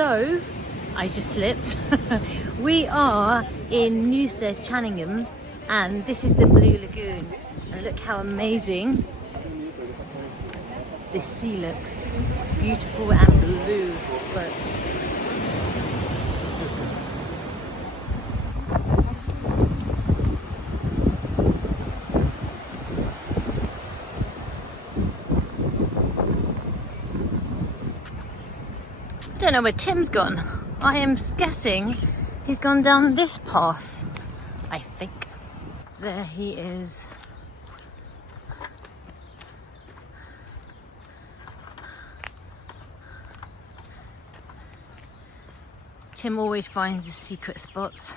So, I just slipped. We are in Nusa Ceningan and this is the Blue Lagoon. And look how amazing this sea looks. It's beautiful and blue. Look. Don't know where Tim's gone. I am guessing he's gone down this path, I think. There he is. Tim always finds the secret spots.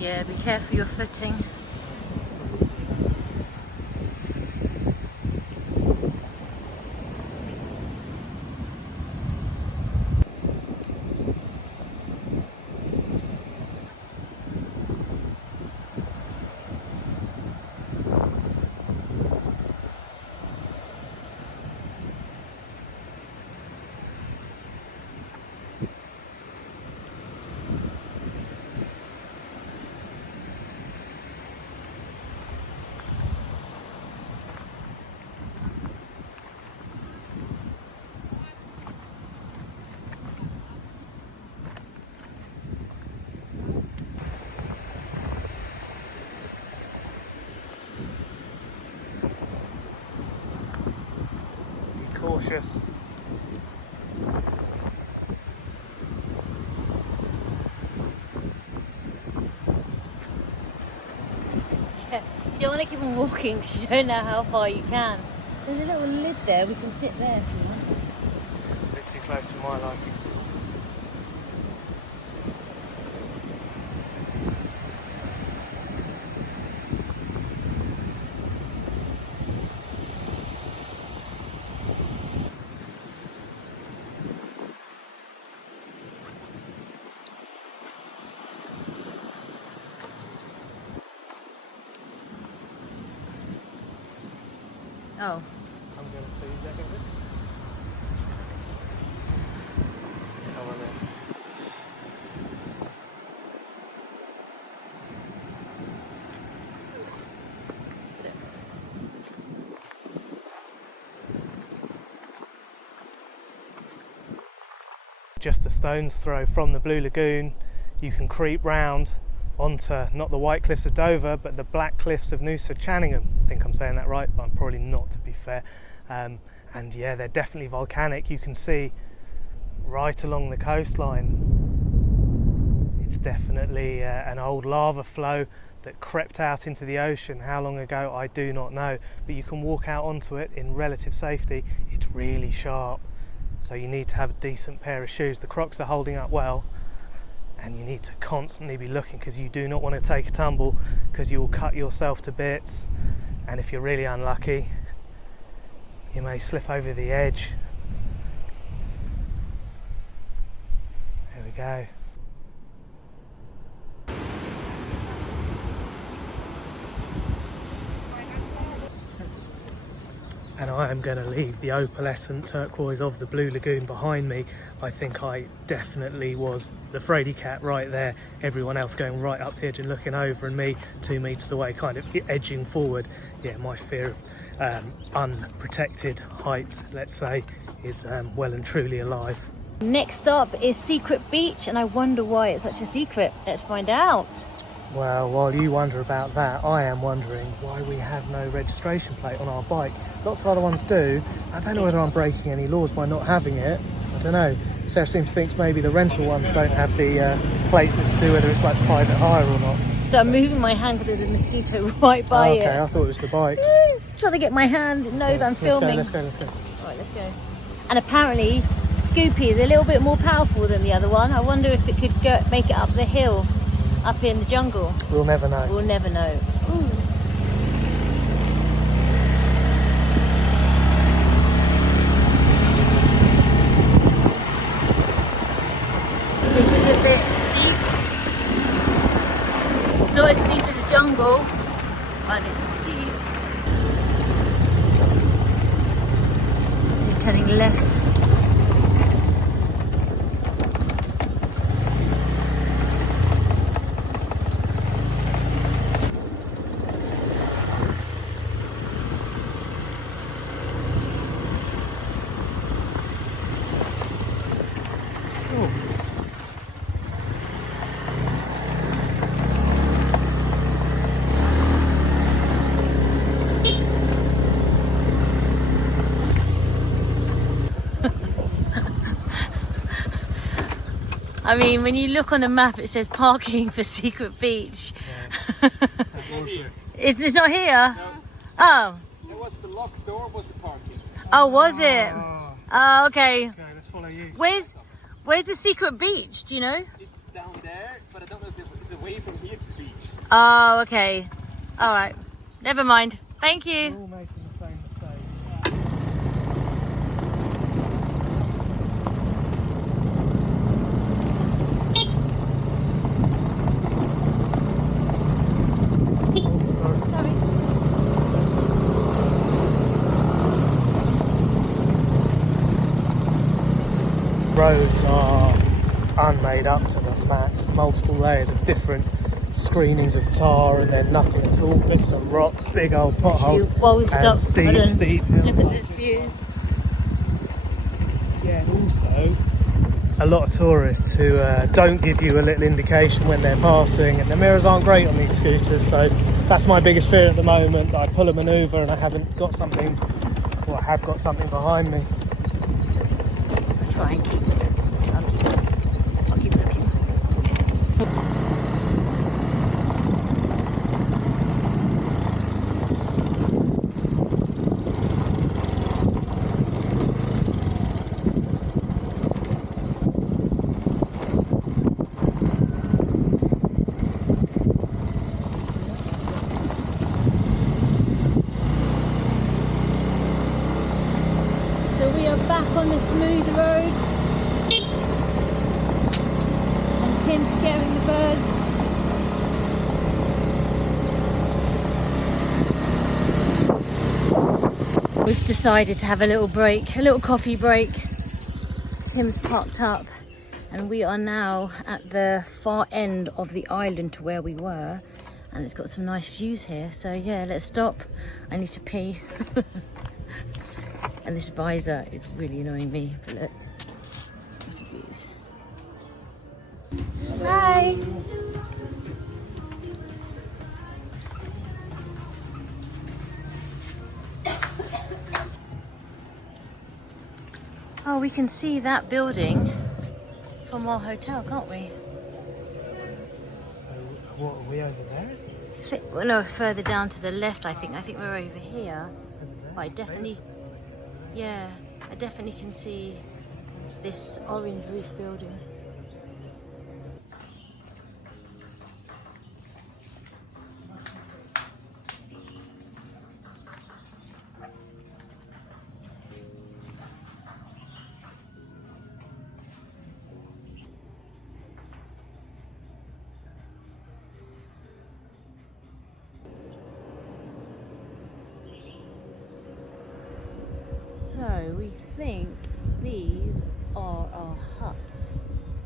Yeah, be careful your footing. Cautious. Yeah, you don't want to keep on walking because you don't know how far you can. There's a little lid there, we can sit there if you want. It's a bit too close for my liking. Oh. I'm going to see you getting this. Come on then. Just a stone's throw from the Blue Lagoon, you can creep round onto not the white cliffs of Dover but the black cliffs of Nusa Ceningan. I think I'm saying that right, but I'm probably not, to be fair. And yeah, they're definitely volcanic. You can see right along the coastline it's definitely an old lava flow that crept out into the ocean. How long ago I do not know, but you can walk out onto it in relative safety. It's really sharp, so you need to have a decent pair of shoes. The Crocs are holding up well, and you need to constantly be looking because you do not want to take a tumble because you will cut yourself to bits, and if you're really unlucky you may slip over the edge. There we go. And I am going to leave the opalescent turquoise of the Blue Lagoon behind me. I think I definitely was the fraidy cat right there. Everyone else going right up the edge and looking over, and me 2 meters away kind of edging forward. Yeah, my fear of unprotected heights, let's say, is well and truly alive. Next up is Secret Beach, and I wonder why it's such a secret. Let's find out. Well, while you wonder about that, I am wondering why we have no registration plate on our bike. Lots of other ones do. I don't know whether I'm breaking any laws by not having it. I don't know. Sarah seems to think maybe the rental ones don't have the plates. Let's do whether it's like private hire or not. So I'm moving my hand because there's a mosquito right by it. Okay, I thought it was the bikes. Trying to get my hand, know that I'm filming. Let's go. Right, let's go. And apparently Scoopy is a little bit more powerful than the other one. I wonder if it could make it up the hill, up in the jungle. We'll never know. We'll never know. Ooh. This is a bit steep. Not as steep as a jungle, but it's steep. You're turning left. I mean, when you look on the map, it says parking for Secret Beach. Yeah. It's not here? No. Oh. It was the locked door, was the parking. Oh, was it? Oh, Oh, okay. okay, let's follow you. Where's the Secret Beach? Do you know? It's down there, but I don't know if it's away from here to the beach. Oh, okay. All right. Never mind. Thank We're you. all making the same mistake. Sorry. Roads are unmade up to the max, multiple layers of different screenings of tar and then nothing at all, bits of rock, big old potholes, While we stop, and steep hills. Look at the views. Yeah, and also a lot of tourists who don't give you a little indication when they're passing, and the mirrors aren't great on these scooters, so that's my biggest fear at the moment, that I pull a manoeuvre and I haven't got something, or I have got something behind me. I'll try and keep looking. I'll keep looking. So we are back on the smooth road, and Tim's scaring the birds. We've decided to have a little break, a little coffee break. Tim's parked up and we are now at the far end of the island to where we were, and it's got some nice views here, so yeah, let's stop. I need to pee. And this visor is really annoying me. But look, there's the views. Hi. Oh, we can see that building from our hotel, can't we? So, what, are we over there? Well, no, further down to the left, I think. I think we're over here. Over there? But I definitely, yeah, I definitely can see this orange roof building. So we think these are our huts,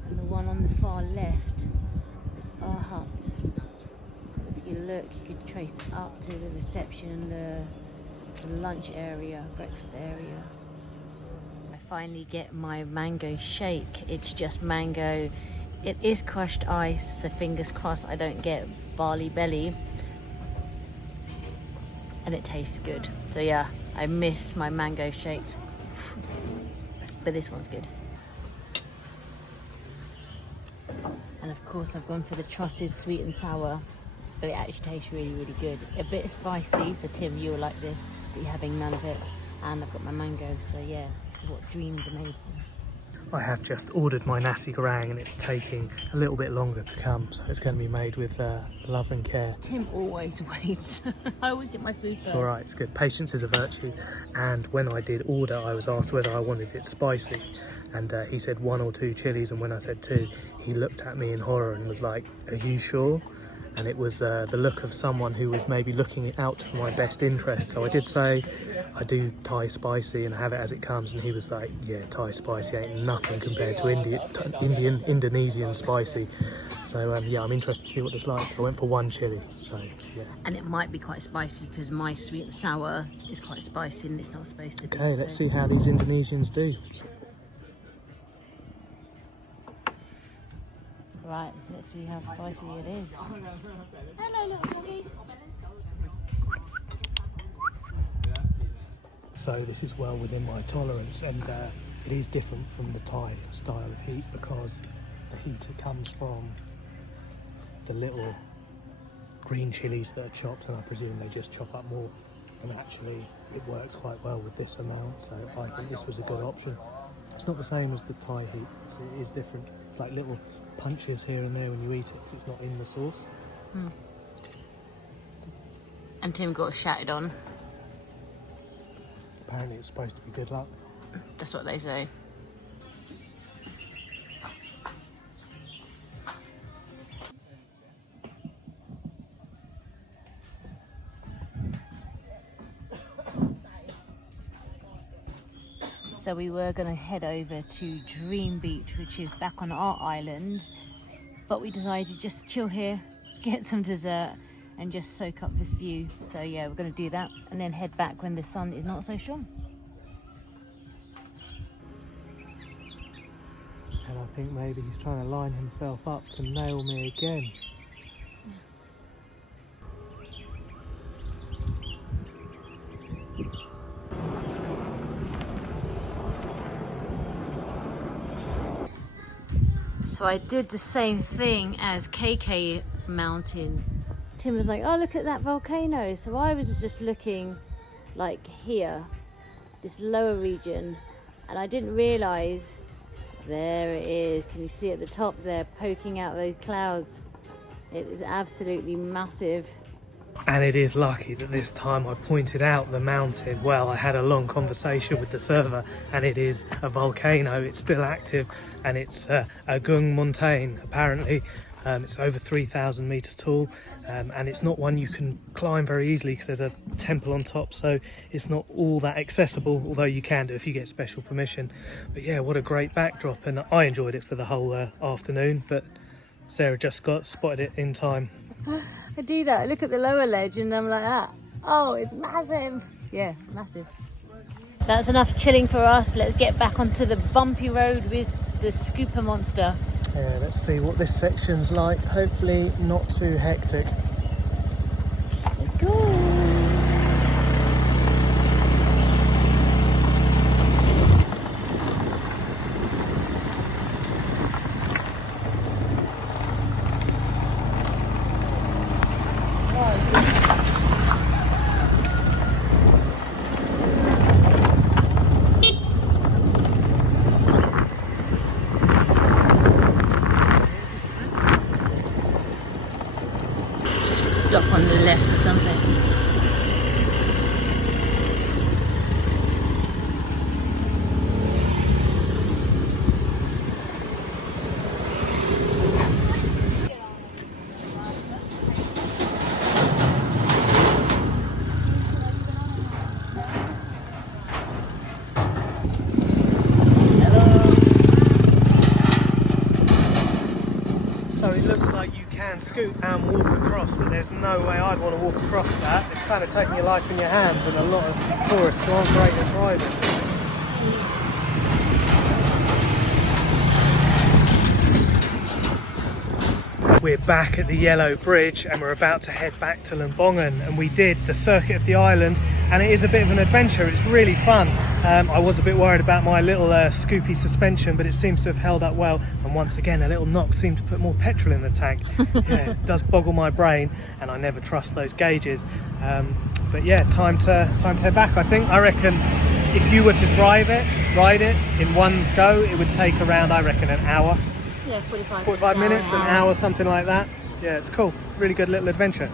and the one on the far left is our hut. If you look, you could trace it up to the reception, the lunch area, breakfast area. I finally get my mango shake. It's just mango. It is crushed ice, so fingers crossed I don't get Bali belly. And it tastes good. So yeah, I missed my mango shakes, but this one's good. And of course I've gone for the trotted sweet and sour, but it actually tastes really, really good. A bit spicy, so Tim, you will like this, but you're having none of it. And I've got my mango, so yeah, this is what dreams are made for. I have just ordered my nasi goreng and it's taking a little bit longer to come, so it's going to be made with love and care. Tim always waits. I always get my food first. It's alright, it's good. Patience is a virtue. And when I did order, I was asked whether I wanted it spicy. And he said 1 or 2 chilies, and when I said 2, he looked at me in horror and was like, "Are you sure?" And it was the look of someone who was maybe looking out for my best interest. So I did say, I do Thai spicy and have it as it comes, and he was like, "Yeah, Thai spicy ain't nothing compared to Indonesian spicy." So yeah, I'm interested to see what it's like. I went for 1 chili, so yeah. And it might be quite spicy because my sweet and sour is quite spicy and it's not supposed to be. Okay, let's see how these Indonesians do. Right, let's see how spicy it is. Hello, little doggy. So this is well within my tolerance, and it is different from the Thai style of heat because the heat comes from the little green chilies that are chopped, and I presume they just chop up more, and actually it works quite well with this amount, so I think this was a good option. It's not the same as the Thai heat, it is different. It's like little punches here and there when you eat it because it's not in the sauce. And Tim got shouted on. Apparently it's supposed to be good luck. That's what they say. So we were going to head over to Dream Beach, which is back on our island, but we decided just to chill here, get some dessert and just soak up this view. So yeah, we're going to do that and then head back when the sun is not so strong. And I think maybe he's trying to line himself up to nail me again. So I did the same thing as KK Mountain. Tim was like, "Oh, look at that volcano." So I was just looking like here, this lower region, and I didn't realise, there it is. Can you see at the top there, poking out those clouds? It is absolutely massive. And it is lucky that this time I pointed out the mountain. Well, I had a long conversation with the server, and it is a volcano. It's still active, and it's a Gunung mountain apparently. It's over 3,000 meters tall, and it's not one you can climb very easily because there's a temple on top, so it's not all that accessible, although you can do if you get special permission. But yeah, what a great backdrop, and I enjoyed it for the whole afternoon, but Sarah just spotted it in time. I do that. I look at the lower ledge and I'm like that. Oh, it's massive. Yeah, massive. That's enough chilling for us. Let's get back onto the bumpy road with the scooper monster. Yeah, let's see what this section's like. Hopefully not too hectic. Let's go. Stop on the left or something. So it looks like you can scoot and walk across, but there's no way I'd want to walk across that. It's kind of taking your life in your hands, and a lot of tourists aren't great at driving. We're back at the Yellow Bridge and we're about to head back to Lembongan, and we did the circuit of the island, and it is a bit of an adventure. It's really fun. I was a bit worried about my little scoopy suspension, but it seems to have held up well, and once again a little knock seemed to put more petrol in the tank. Yeah, it does boggle my brain, and I never trust those gauges. But yeah, time to head back. I reckon if you were to ride it in one go, it would take around, I reckon, an hour. Yeah, 45 45 minutes, an hour, something like that. Yeah, it's cool. Really good little adventure.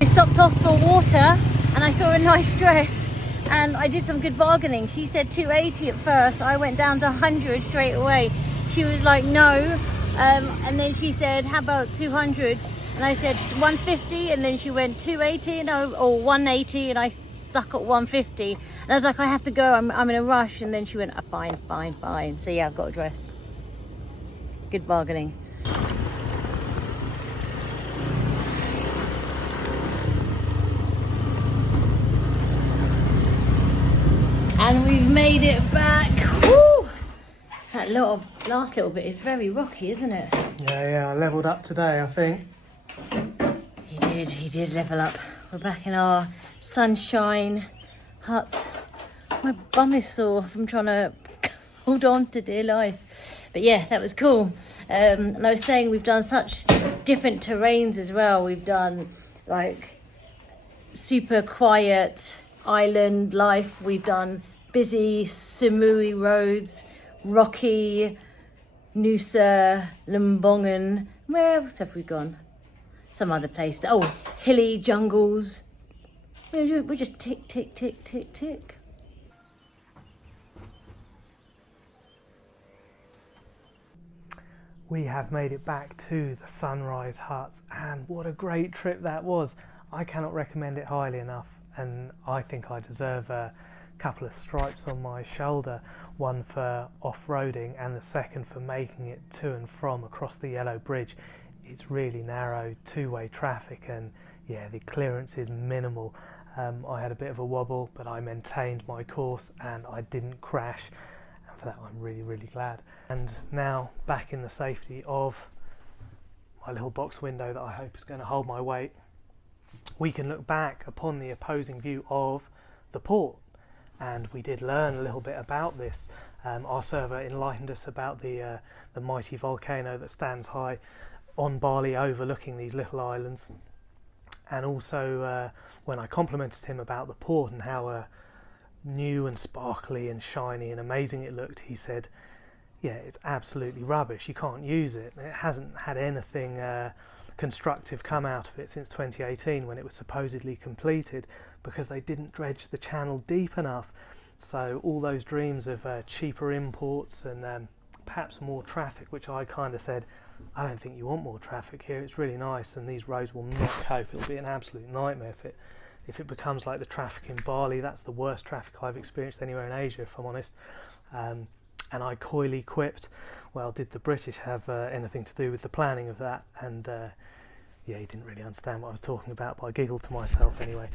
We stopped off for water and I saw a nice dress and I did some good bargaining. She said 280 at first. I went down to 100 straight away. She was like, no. And then she said, how about 200? And I said 150, and then she went 280 and or 180, and I stuck at 150. And I was like, I have to go, I'm in a rush. And then she went, fine, fine, fine. So yeah, I've got a dress. Good bargaining. And we've made it back. Woo! That last little bit is very rocky, isn't it? Yeah, I levelled up today, I think. He did level up. We're back in our sunshine hut. My bum is sore from trying to hold on to dear life. But yeah, that was cool. And I was saying we've done such different terrains as well. We've done like super quiet island life. We've done busy Samui roads, rocky Nusa Lembongan. Where else have we gone? Some other place. Oh, hilly jungles. We're just tick, tick, tick, tick, tick. We have made it back to the sunrise huts, and what a great trip that was. I cannot recommend it highly enough, and I think I deserve a couple of stripes on my shoulder, one for off-roading and the second for making it to and from across the Yellow Bridge. It's really narrow, two-way traffic, and yeah, the clearance is minimal. I had a bit of a wobble, but I maintained my course and I didn't crash, and for that I'm really, really glad. And now back in the safety of my little box window that I hope is going to hold my weight, we can look back upon the opposing view of the port. And we did learn a little bit about this. Our server enlightened us about the mighty volcano that stands high on Bali, overlooking these little islands. And also when I complimented him about the port and how new and sparkly and shiny and amazing it looked, he said, yeah, it's absolutely rubbish, you can't use it. It hasn't had anything constructive come out of it since 2018 when it was supposedly completed, because they didn't dredge the channel deep enough. So all those dreams of cheaper imports and perhaps more traffic, which I kind of said, I don't think you want more traffic here, it's really nice and these roads will not cope. It'll be an absolute nightmare if it becomes like the traffic in Bali. That's the worst traffic I've experienced anywhere in Asia, if I'm honest. And I coyly quipped, well, did the British have anything to do with the planning of that? And yeah, he didn't really understand what I was talking about, but I giggled to myself anyway.